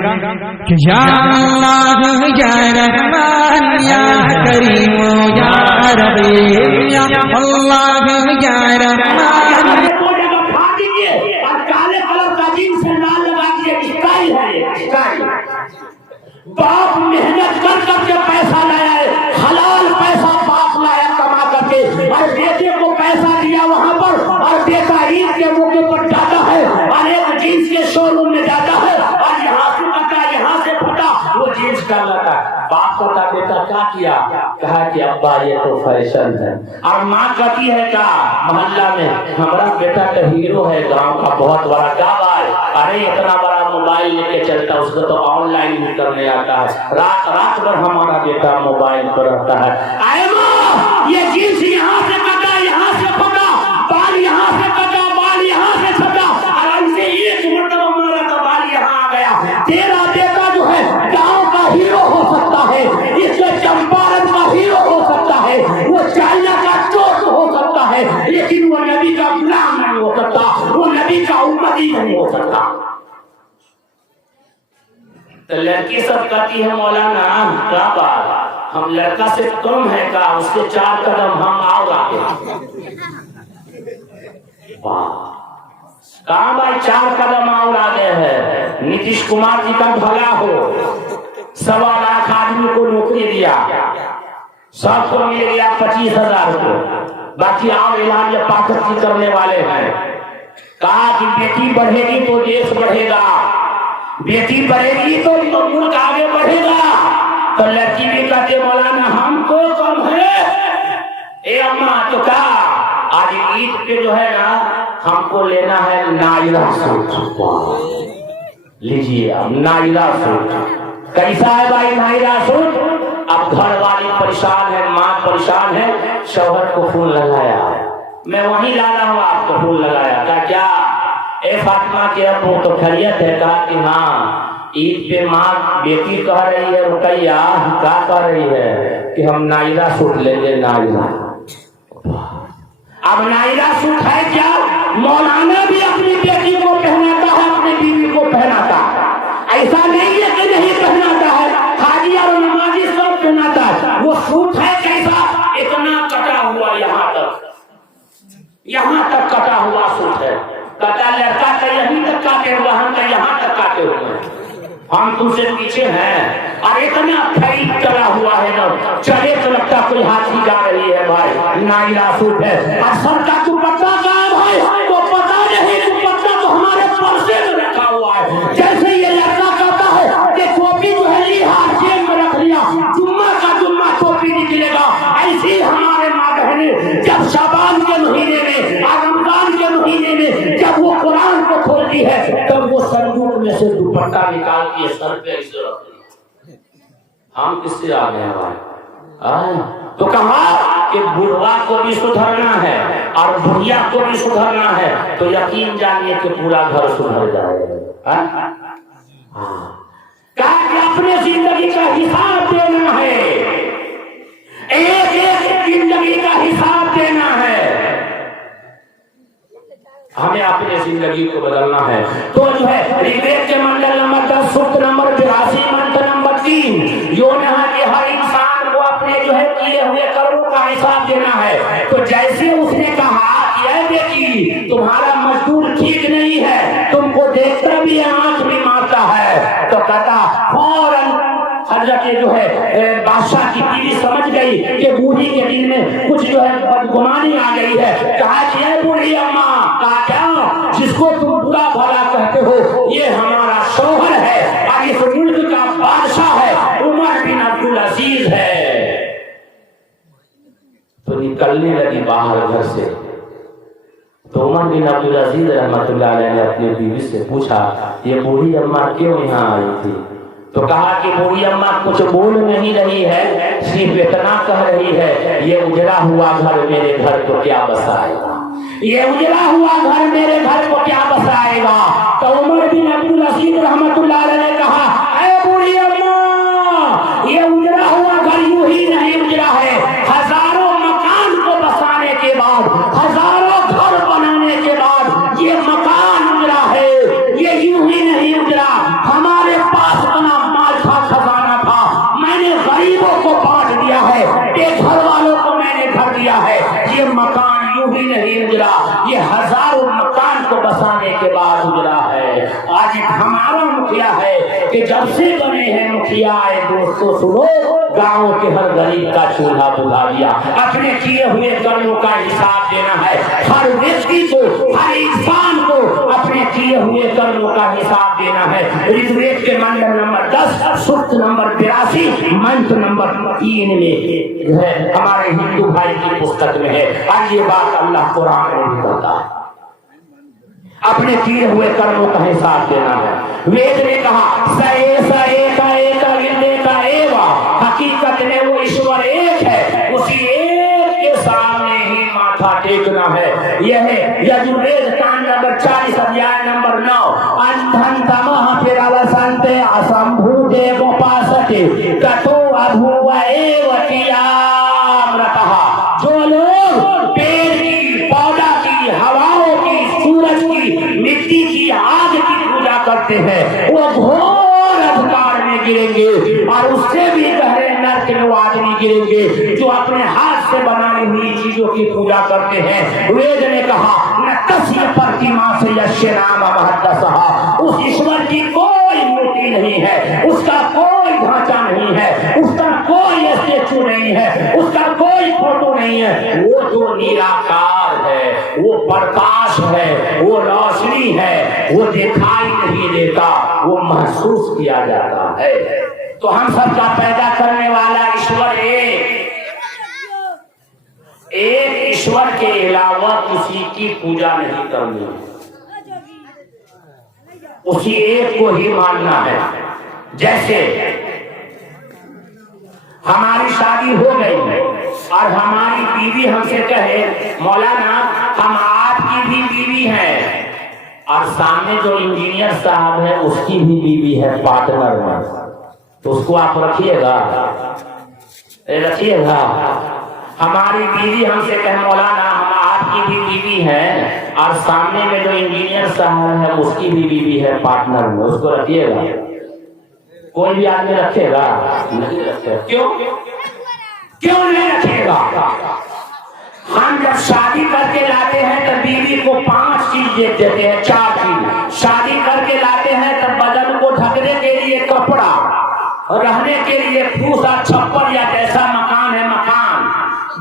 कि या अल्लाह या रहमान या करीम या रहीम या अल्लाह या रहमान और काले कलर का जींस से लाल लगा दिए स्टाइल है स्टाइल। बाप मेहनत कर करके पैसा लाया है, हलाल पैसा बाप लाया कमा करके, और बेटे को पैसा दिया वहां पर, और बेटा ईद के मौके पर जाता है और एक जींस के शोरूम में जाता है और यहाँ से कटा यहाँ से फटा वो जींस कर लेता है। बाप का बेटा क्या किया, कहा कि अब्बा ये तो फैशन है। और माँ कहती है क्या मोहल्ला में, हमारा बेटा का हीरो है गांव का बहुत बड़ा, क्या बात, अरे इतना बड़ा मोबाइल लेके चलता, उसको तो ऑनलाइन भी करने आता है, रात रात भर हमारा बेटा मोबाइल पर रहता है। आए माँ, ये जींस यहाँ से कटा यहाँ से फटा, बाल यहाँ से कटा बाल यहाँ से फटा, और ऐसे एक मतलब हमारा तो बाल यहाँ आ गया। तेरा बेटा जो है गाँव का हीरो हो सकता है, इसके चंपारण का हीरो हो सकता है, वो चाइना का चोर हो सकता है, लेकिन वो नबी का गुलाम नहीं हो सकता, वो नबी का उम्मती नहीं हो सकता। तो लड़की सब कहती है मौलाना क्या बात, हम लड़का से कम है का, उसके 4 कदम हम और आगे। कहा भाई 4 कदम और आगे है। नीतीश कुमार जी का भला हो, 1.25 लाख आदमी को नौकरी दिया, सबको मिल गया 25,000 को, बाकी और इलाज पाठक करने वाले हैं। कहा कि बेटी बढ़ेगी तो देश बढ़ेगा, बेटी बढ़ेगी तो मुल्क आगे बढ़ेगा। तो लड़की भी कहते मौलाना हमको कम है, ए अम्मा तो क्या आज ईद पे जो है ना हमको लेना है नायरा सूट, लीजिए अब नायरा सूट। कैसा है भाई नायरा सूट? अब घर वाली परेशान है, माँ परेशान है, शौहर को फूल लगाया, मैं वहीं लाना हूँ आपको फूल लगाया, क्या ए फातिमा के अब वो तो खैरियत है? कहा कि हाँ, ईद पे माँ बेटी कह रही है रुकैया क्या कह रही है कि हम नायरा सूट लेंगे नायरा। अब नायरा सूट है क्या? मौलाना भी अपनी बेटी को पहनाता है, अपनी बीवी को पहनाता है, ऐसा नहीं है कि नहीं पहनाता है, हाजी और नमाजी सब पहनाता है। वो सूट है कैसा? इतना कटा हुआ यहाँ तक कटा हुआ सूट है। कटा लड़का का यहीं तक काटे हुआ, हम तो यहाँ तक काटे हुए हैं, हम तुमसे पीछे हैं। और इतना खरीद चला हुआ है ना, चले तो लगता कोई हाथी जा रही है भाई, नायरा सूट है। और सर का दुपट्टा कहाँ भाई, तो पता नहीं, दुपट्टा तो हमारे पर्से में रखा हुआ है। जैसे ये लड़का कहता है कि टोपी जो है हाथ जेब में रख लिया, जुम्मा का जुम्मा टोपी निकलेगा, ऐसी हमारे माँ बहने जब शाबान के महीने में और रमजान के महीने में जब वो कुरान को खोलती है तब वो संदूक में से दुपट्टा निकाल के सर पे ऐसे रखती है। हम किससे आ गए भाई? तो कहा कि बुढ़वा को भी सुधरना है और बुढ़िया को भी सुधरना है, तो यकीन जानिए कि पूरा घर सुधर जाएगा। अपने जिंदगी का हिसाब देना है, एक एक जिंदगी का हिसाब देना है, हमें अपने जिंदगी को बदलना है। तो जो है ऋग्वेद के मंडल नंबर 10 सूक्त नंबर 82 मंत्र नंबर 3 जो यहाँ के हर इंसान को अपने जो है किए हुए कर्मों का हिसाब देना है। तो जैसे उसने कहा कि ऐ बेटी तुम्हारा मजदूर ठीक नहीं है, तुमको देखता भी आंख भी मारता है, तो कहता फौरन हजरत जो है बादशाह की बीवी समझ गई कि बूढ़ी के दिल में कुछ जो है बदगुमानी आ गई है। कहा कि ऐ बूढ़ी अम्मा, कहा क्या जिसको तुम बुरा भला कहते हो ये हमारा शौहर है और इस मुल्क का बादशाह है, उमर बिन अब्दुल अजीज है। तो निकलने लगी बाहर घर से, तो उमर बिन अब्दुल अजीज रहमतुल्लाह अलैह ने अपनी बीवी से पूछा ये बूढ़ी अम्मा क्यों यहाँ आई थी? तो कहा कि बूढ़ी अम्मा कुछ बोल नहीं रही है, सिर्फ इतना कह रही है ये उजड़ा हुआ घर मेरे घर को क्या बसाएगा, ये उजड़ा हुआ घर मेरे घर को क्या बसाएगा। तो उमर बिन अब्दुल अजीज रहमतुल्लाह अलैह ने कहा ऐ बूढ़ी अम्मा, ये उजड़ा हुआ घर यूं ही नहीं उजड़ा है, हजारों मकान को बसाने के बाद, हजारों घर बनाने के बाद ये मकान उजड़ा है, ये यूं ही नहीं उजड़ा, हमारे पास ये हजारों मकान को बसाने के बाद गुजरा है। आज हमारा मुखिया है कि जब से बने हैं मुखिया है दोस्तों सुनो, गाँव के हर गरीब का चूल्हा बुझा दिया। अपने किए हुए कर्मों का हिसाब देना है हर व्यक्ति को, हर इंसान को अपने किए हुए कर्मों का हिसाब देना है। ऋग्वेद के मंडल नंबर 10 सूक्त नंबर 82 मंत्र नंबर 3 में है, हमारे हिंदू भाई की पुस्तक में है। और ये बात अल्लाह कुरान में भी कहता है, अपने किए हुए कर्मों का हिसाब देना है। वेद ने कहा हकीकत में वो ईश्वर एक है, उसी एक के सामने ही माथा टेकना है। यह है यजुर्वेद कांड नंबर 40 अध्याय नंबर 9 अंधन तमः फिर अवसंते असंभूते गोपासते ततो अभूव एव कियामृतः। जो लोग पेड़ की, पौधा की, हवाओं की, सूरज की, मिट्टी की, आग की पूजा करते हैं वो घोर अंधकार में गिरेंगे और उससे भी गहरे नरक में वो आदमी गिरेंगे जो अपने हाथ से बनाई हुई चीजों की पूजा करते हैं। वेद ने कहा न तस्य प्रतिमा से यस्य नाम महद्दसः। उस ईश्वर की कोई मूर्ति नहीं है, उसका कोई ढांचा नहीं है, उसका कोई स्टेचू नहीं है, उसका कोई फोटो नहीं है। वो जो निराकार है, वो प्रकाश है, वो रोशनी है, वो दिखाई नहीं देता, वो महसूस किया जाता है। तो हम सबका पैदा करने वाला ईश्वर एक ईश्वर के अलावा किसी की पूजा नहीं करनी, उसी एक को ही मानना है। जैसे हमारी शादी हो गई और हमारी बीवी हमसे कहे मौलाना हम आपकी भी बीवी हैं, और सामने जो इंजीनियर साहब है उसकी भी बीवी है पार्टनर में, तो उसको आप रखिएगा? हमारी बीवी हमसे कहे मौलाना हम आपकी भी बीवी है और सामने में जो इंजीनियर साहब है उसकी भी बीवी है पार्टनर में, उसको रखिएगा? कोई भी आदमी रखेगा? नहीं रखेगा। क्यों नहीं रखेगा? हम जब शादी करके लाते हैं तब बीवी को 5 चीज देते हैं, 4 चीज। शादी करके लाते हैं तब बदन को ढकने के लिए कपड़ा, रहने के लिए फूसा छप्पर या जैसा मकान है मकान,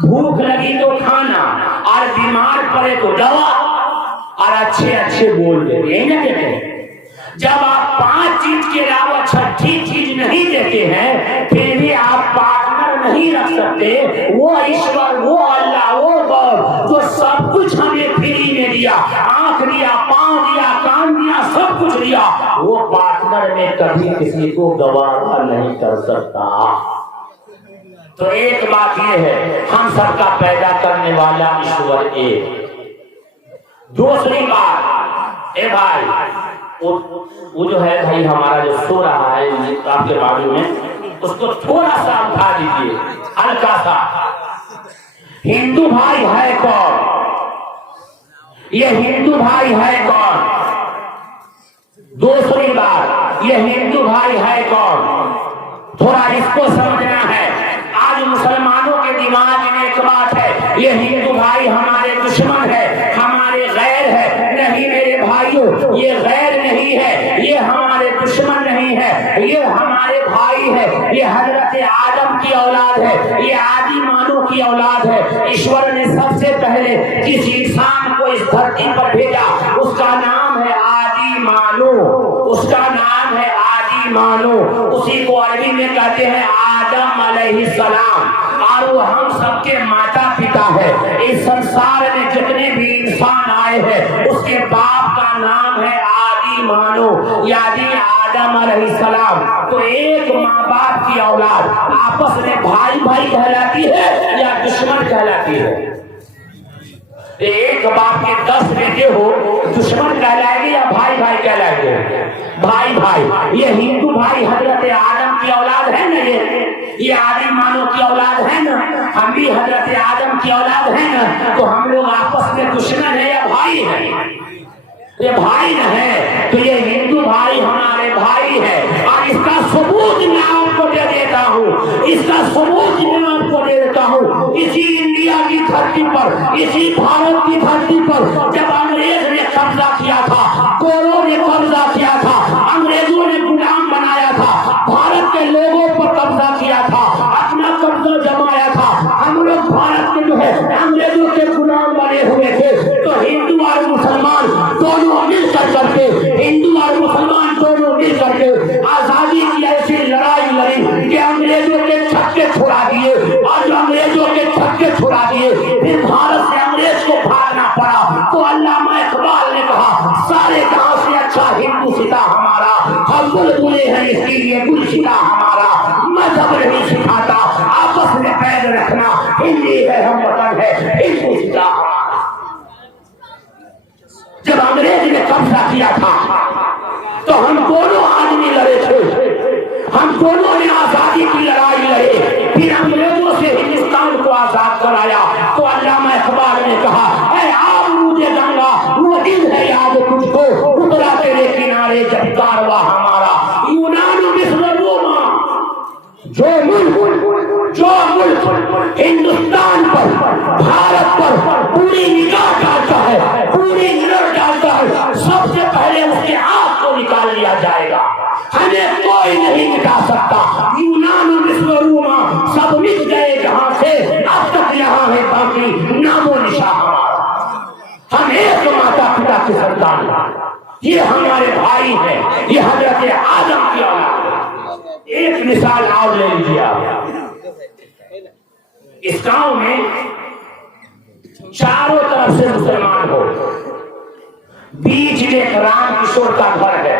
भूख लगी तो खाना, और बीमार पड़े तो दवा, और अच्छे बोल देते हैं। जब आप 5 चीज के अलावा 6ठी चीज नहीं देते हैं फिर भी आप पार्टनर नहीं रख सकते। वो ईश्वर, वो अल्लाह, वो गॉड जो सब कुछ हमें फ्री में दिया, आंख दिया, पांव दिया, कान दिया, सब कुछ दिया, वो पार्टनर में कभी किसी को गवारा नहीं कर सकता। तो एक बात ये है, हम सबका पैदा करने वाला ईश्वर एक। दूसरी बात, ए भाई वो जो है भाई हमारा जो सो रहा है आपके बाजू में, उसको थोड़ा सा उठा दीजिए, हल्का सा। हिंदू भाई है कौन? ये हिंदू भाई है कौन? दूसरी बात, ये हिंदू भाई है कौन? थोड़ा इसको समझना है। आज मुसलमानों के दिमाग में एक बात है, ये हिंदू भाई हमारे दुश्मन है, हमारे गैर है। नहीं मेरे भाइयों, ये गैर नहीं है, ये हमारे दुश्मन नहीं है, ये हमारे भाई है। ये हजरत आदम की औलाद है, ये आदि मानव की औलाद है। ईश्वर ने सबसे पहले जिस इंसान को इस धरती पर भेजा उसका नाम है आदि मानव, उसका नाम है आदि मानव। उसी को अरबी में कहते हैं आदम अलैहिस्सलाम, और वो हम सबके माता पिता है। इस संसार में जितने भी इंसान आए हैं उसके बाप का नाम है आदि मानव, यानी आदम अलैहिस्सलाम। तो एक माँ बाप की औलाद आपस में भाई भाई कहलाती है या दुश्मन कहलाती है? एक बाप के 10 बेटे हो, दुश्मन कहलाएंगे या भाई भाई कहलाएंगे? भाई भाई। ये हिंदू भाई हजरत आदम की औलाद है ना, ये आदि मानव की औलाद है ना, हम भी हजरत आदम की औलाद है ना, तो हम लोग आपस में दुश्मन है या भाई है? ये भाई न है। तो ये हिंदू भाई हमारे भाई है, और इसका सबूत मैं आपको दे देता हूँ, इसका सबूत मैं आपको दे देता हूँ। इसी इंडिया की धरती पर, इसी भारत की धरती पर जब अंग्रेज ने कब्जा किया था, गोरों ने कब्जा किया था, अंग्रेजों ने गुलाम बनाया था, भारत के लोगों पर कब्जा किया था, अपना कब्जा जमाया था। हम लोग भारत के जो है अंग्रेजों के गुलाम बने हुए थे। तो हिंदू और मुसलमान दोनों मिल करके, हिंदू और मुसलमान दोनों मिल करके आजादी की ऐसी लड़ाई लड़ी कि अंग्रेजों के छक्के छुड़ा दिए, और जो अंग्रेजों के छक्के छुड़ा दिए फिर भारत से अंग्रेज को भागना पड़ा। तो अल्लामा इकबाल ने कहा, सारे जहां से अच्छा हिंदू सीता हमारा, हम बुलबुले हैं इसके लिए गुलशिता हमारा, मजहब नहीं सिखाता आपस में पैर रखना, हिंदी है हम वतन है हिंदू सीता हमारा। जब अंग्रेज ने कब्जा किया था तो हम दोनों आदमी लड़े थे, हम दोनों ने आजादी की लड़ाई लड़े, फिर अंग्रेजों से हिंदुस्तान को आजाद कराया। तो अल्लामा इकबाल ने कहा, ऐ आप मुझे गंगा वो दिन है याद तुझको, उतरा तेरे किनारे जब कारवा हमारा। यूनान मिस्र रोमा, जो मुल्क हिंदुस्तान पर, भारत पर पूरी निगाह डालता है, पूरी नजर डालता है, सबसे पहले उसके आंख को निकाल लिया जाएगा, हमें कोई नहीं मिटा सकता। यूनान मिस्र रोमा सब मिट गए जहां से, अब तक यहाँ है बाकी नामो निशा हमारा। हम एक माता पिता की संतान, ये हमारे भाई हैं, ये हजरत आदम की औलाद। एक मिसाल और ले लीजिए आप, इस गांव में चारों तरफ से मुसलमान हो, बीच में एक राम किशोर का घर है,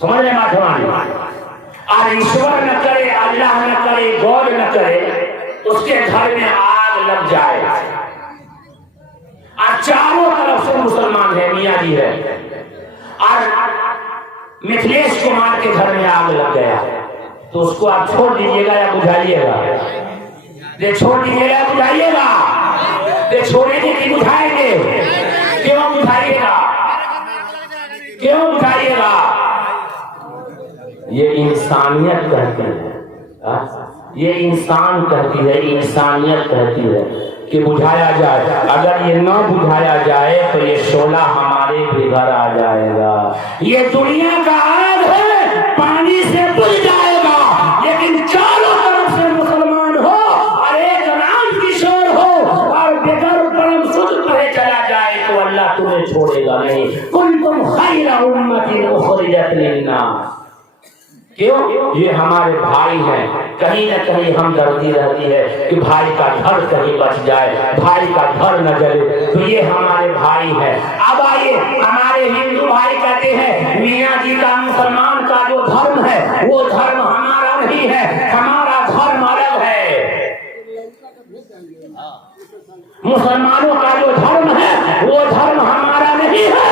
समझ रहे बात हमारी। और ईश्वर न करे, अल्लाह न करे, गॉड न करे, उसके घर में आग लग जाए, और चारों तरफ से मुसलमान है, मियाँ जी है, और मिथिलेश कुमार के घर में आग लग गया, तो उसको आप छोड़ दीजिएगा या बुझाइएगा? ये छोड़ दीजिएगा या बुझाइएगा? ये छोड़ेंगे कि बुझाएंगे? क्यों बुझाइएगा? क्यों बुझाइएगा? ये इंसानियत कहती है, ये इंसान कहती है, इंसानियत कहती है कि बुझाया जाए। अगर ये न बुझाया जाए तो ये शोला हमारे भी घर आ जाएगा। ये दुनिया का आग है, पानी से बुझ जाएगा, लेकिन चारों तरफ से मुसलमान हो और एक राम किशोर हो और बेगर परम शुद्ध कहे चला जाए तो अल्लाह तुम्हें छोड़ेगा नहीं। कुंतुम खैरा उम्मतिन उखरिजत लिन्नास। क्यों? ये हमारे भाई हैं, कहीं न कहीं हमदर्दी रहती है कि भाई का घर कहीं बच जाए, भाई का घर न जले, तो ये हमारे भाई हैं। अब आइए, हमारे हिंदू भाई कहते हैं मियाँ जी का मुसलमान का जो धर्म है वो धर्म हमारा नहीं है, हमारा धर्म अलग है। मुसलमानों का जो धर्म है वो धर्म हमारा नहीं है।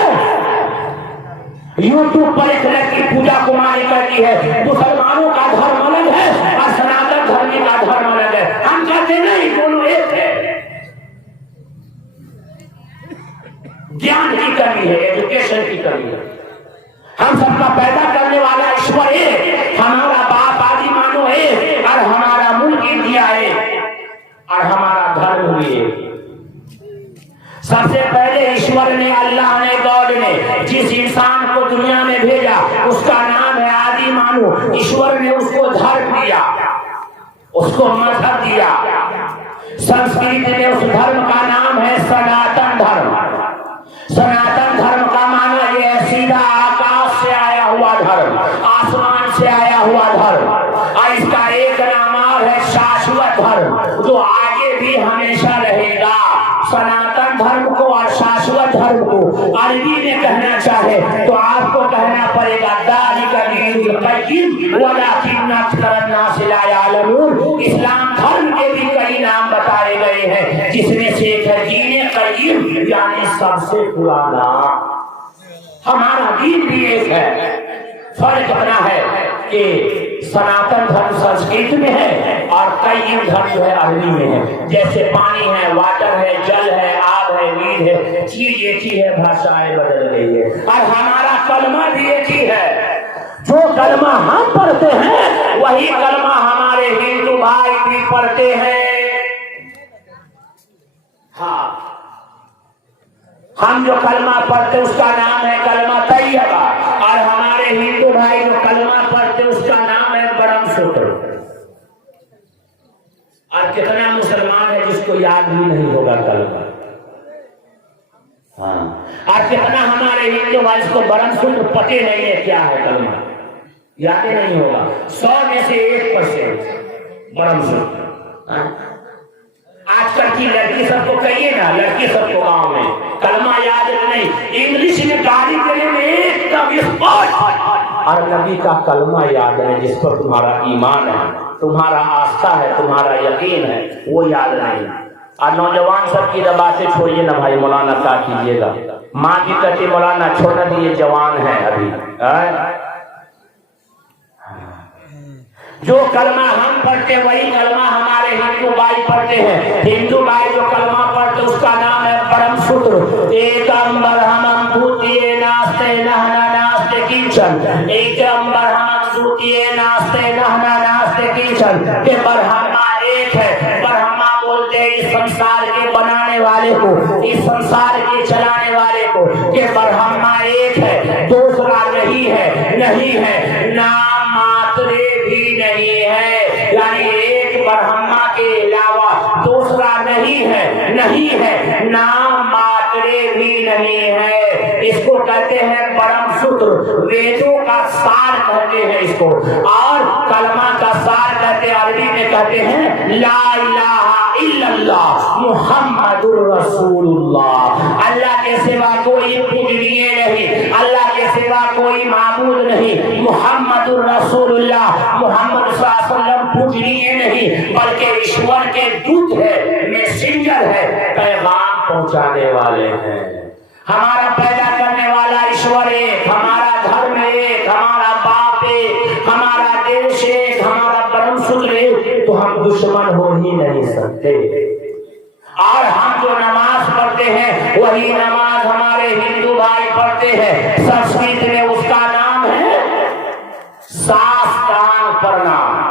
यूट्यूब पर एक लड़की पूजा कुमारी कहती है मुसलमानों का धर्म अलग है और सनातन धर्म का धर्म अलग है। हम कहते नहीं, दोनों एक है। ज्ञान की कमी है, एजुकेशन की कमी है। हम सबका पैदा करने वाला ईश्वर है, हमारा बाप आदि मानो है, और हमारा मुल्क इंडिया है, और हमारा धर्म भी है। सबसे पहले ईश्वर ने, अल्लाह ने, गॉड ने जिस इंसान को दुनिया में भेजा उसका नाम है आदि मानव। ईश्वर ने उसको धर्म दिया, उसको मजहब दिया। संस्कृत में उस धर्म का नाम है सनातन धर्म। सनातन धर्म का माना यह है सीधा आकाश से आया हुआ धर्म, आसमान से आया हुआ धर्म। और इसका एक नाम और है शाश्वत धर्म, जो आगे भी हमेशा रहेगा। सनातन धर्म को और शाश्वत धर्म को अरबी में कहना चाहे तो आपको कहना पड़ेगा इस्लाम धर्म के भी कई नाम बताए गए हैं, जिसमें से एक है दीन क़य्यिम, यानी सबसे पुराना। हमारा दीन भी एक है। फर्क इतना है कि सनातन धर्म संस्कृत में है और क़य्यिम धर्म जो है अरबी में है। जैसे पानी है, वाटर है, जल है, आग है, नीर है, चीज एक ही है, भाषाएं बदल गई है। और हमारा कलमा भी एक ही है। जो कलमा हम पढ़ते हैं वही कलमा हमारे हिंदू भाई भी पढ़ते हैं। हाँ, हम जो कलमा पढ़ते उसका नाम है कलमा तैयबा, और हमारे हिंदू भाई जो कलमा पढ़ते उसका नाम है परम सूत्र। और कितना मुसलमान है जिसको याद भी नहीं होगा कलमा। हाँ, और कितना हमारे हिंदू भाई इसको परम सूत्र पते नहीं है क्या है कलमा, याद ही नहीं होगा। 100 में से 1% परम सूत्र। आजकल की लड़की सबको कहिए ना, लड़की सबको गांव में कलमा याद नहीं, इंग्लिश में गाली देने में एकदम स्पष्ट, और नबी का कलमा याद है जिस पर तुम्हारा ईमान है, तुम्हारा आस्था है, तुम्हारा यकीन है, वो याद नहीं। और नौजवान सब की बातें छोड़िए ना भाई, मौलाना क्या कीजिएगा। माँ की कहती मौलाना छोड़ दिए, जवान है अभी। जो कलमा हम पढ़ते वही कलमा हमारे हिंदू भाई पढ़ते हैं। हिंदू भाई जो कलमा पढ़ते उसका नाम है परम सूत्र। एकम बरहमम द्वितीय नास्ते नहना नास्ते कीचन, एकम बरहमम द्वितीय नास्ते नहना नास्ते कीचन, के ब्रह्मा एक है। ब्रह्मा बोलते हैं इस संसार के बनाने वाले को, इस संसार के चलाने वाले को, के ब्रह्मा एक है, दूसरा नहीं है, नहीं है, नाम मात्रे भी नहीं है, यानी एक ब्रह्मा के अलावा दूसरा नहीं है, नहीं है, नाम मात्रे भी नहीं है। इसको कहते हैं परम सूत्र, वेदों का सार कहते हैं इसको, और कलमा का सार कहते हैं, अरबी में कहते हैं ला इलाहा इल्लल्लाह मुहम्मदुर रसूलुल्लाह। अल्लाह के सिवा कोई पूजनीय नहीं, अल्लाह के सिवा कोई माबूद नहीं, मुहम्मदुर रसूलुल्लाह, मोहम्मद सल्लल्लाहु अलैहि वसल्लम पूजनीय नहीं बल्कि ईश्वर के दूत है, मैसेंजर है, पैगाम पहुंचाने वाले हैं। हमारा पैदा करने वाला ईश्वर एक, हमारा धर्म एक, हमारा बाप एक, हमारा देश एक, हमारा परम सूत्र एक, तो हम दुश्मन हो ही नहीं सकते। और हम जो नमाज पढ़ते हैं वही नमाज हमारे हिंदू भाई पढ़ते हैं। संस्कृत में उसका नाम है साष्टांग प्रणाम।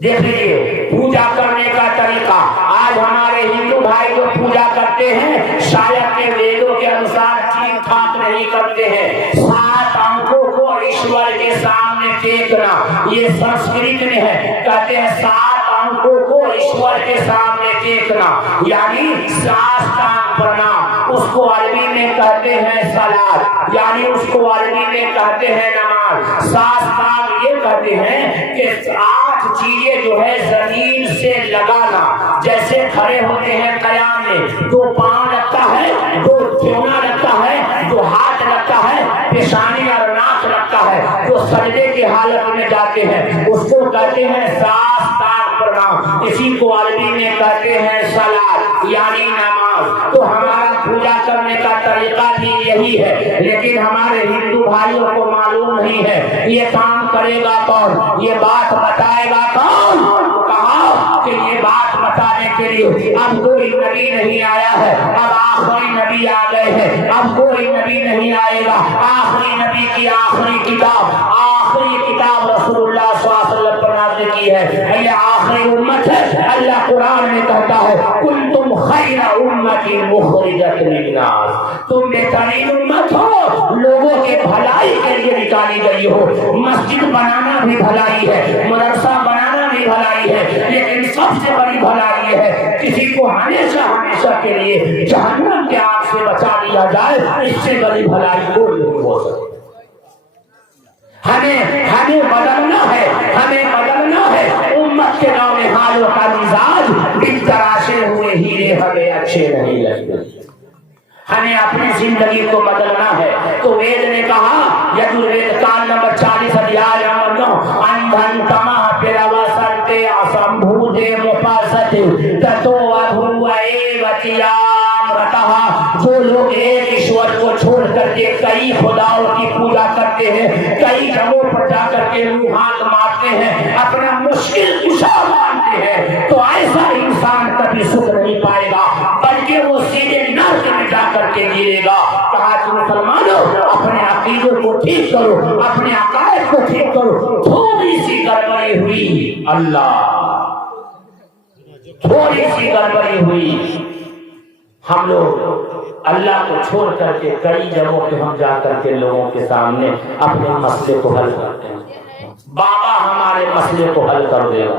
देख लीजिए पूजा करने का तरीका। आज हमारे हिंदू भाई जो पूजा करते हैं शायद के वेदों के अनुसार ठीक ठाक नहीं करते हैं। 7 अंकों को ईश्वर के सामने टेकना, ये संस्कृत में है। कहते हैं 7 अंकों को ईश्वर के सामने टेकना, यानी साष्टांग प्रणाम। उसको अरबी में कहते हैं सलात, यानी उसको अरबी में कहते हैं नमाज। साष्टांग ये कहते हैं कि 8 चीजें जो है जमीन से लगाना, जैसे खड़े होते हैं कयाम में, 2 पांव लगता है, 2 ठेवना लगता है, 2 हाथ लगता है, पेशानी और नाक लगता है, जो सजदे की हालत में जाते हैं उसको कहते हैं साष्टांग प्रणाम। इसी को अरबी में कहते हैं सलात, यानी नमाज। तो हमारा पूजा करने का तरीका भी यही है, लेकिन हमारे हिंदू भाइयों को मालूम नहीं है। ये काम करेगा कौन, ये बात बताएगा कौन? कहा कि ये बात बताने के लिए अब कोई नबी नहीं आया है, अब आखिरी नबी आ गए हैं, अब कोई नबी नहीं आएगा। आखिरी नबी की आखिरी किताब रसूलुल्लाह सल्लल्लाहु अलैहि वसल्लम पर नाज़िल की है। ये आखिरी उम्मत है। अल्लाह कुरान में कहता है कुंतुम खैरा उम्मतिन उखरिजत लिन्नास, तुम बेहतरीन उम्मत हो, लोगों के भलाई के लिए निकाली गई हो। मस्जिद बनाना भी भलाई है, मदरसा बनाना भी भलाई है, लेकिन सबसे बड़ी भलाई है किसी को हमेशा हमेशा के लिए जहन्नम के आग से बचा लिया जाए। इससे बड़ी भलाई कोई नहीं हो सकती। हमें बदलना है, हमें बदलना है। उम्मत के नाम में हालों का मिजाज बिन तराशे हुए हीरे हमें अच्छे नहीं लगते। हमें अपनी जिंदगी को बदलना है। तो वेद ने कहा, यजुर्वेद काल नंबर 40 अध्याय नंबर 9, अंधन तमः पिरवसन्ते असंभूते मुपासते ततो अभूव एव तियाम रतः। जो लोग एक ईश्वर को छोड़ करके कई खुदाओं की पूजा करते हैं, कई जगहों पर जाकर के मुंह हाथ मारते हैं, अपना मुश्किल कुशा मानते हैं, तो ऐसा इंसान कभी सुख नहीं पाएगा, बल्कि वो सीधे नर्क में जाकर के गिरेगा। कहा कि मुसलमानों अपने अकीदों को ठीक करो, अपने अकायद को ठीक करो। थोड़ी सी गड़बड़ी हुई, अल्लाह थोड़ी सी गड़बड़ी हुई हम लोग अल्लाह को छोड़ करके कई जगहों पे हम जा करके लोगों के सामने अपने मसले को हल करते हैं। बाबा हमारे मसले को हल कर देगा।